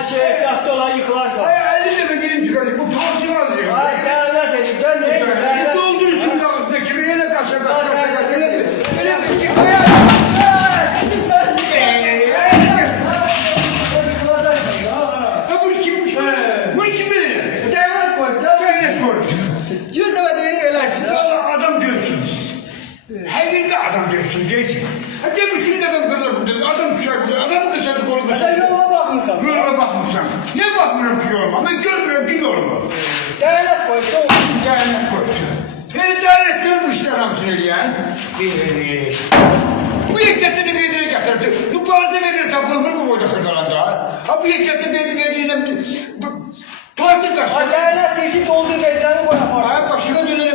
ehtiyatlı olan yıkılarsa. Ay 50 defa gelin çıkacak. Bu tansiyon alacak. Ay devlet dedi. Dön ne? Bir doldurursun bir ağzına kimiyle kaça. Öyle bir şey. Ha bunu kim bilir? Bunu kim bilir? Devlet koy. Devlet koy. Yüz defa deli elersin. Adam diyorsunuz siz. Hakiki adam diyorsunuz Ceysin. Ha demişsiniz adam kırılır burada. Adam düşer burada. Adamın dışarı kolu Sen kırılır. yoluna bakmışsın. Yoluna bakmışsam. Niye bakmıyorum şu yoluma? Ben görmüyorum ki yolumu. Devlet koy. Devlet koydu. Beni devlet görmüşler hamsiyeli ya. Bu yetkette de bedene getirdi. Bu bazı bedene tapılmır mı burada kırdalanda? Ha bu yetkette bedene parti taşı. Devlet deşik doldur bedeni koyamaz. Ha başına döner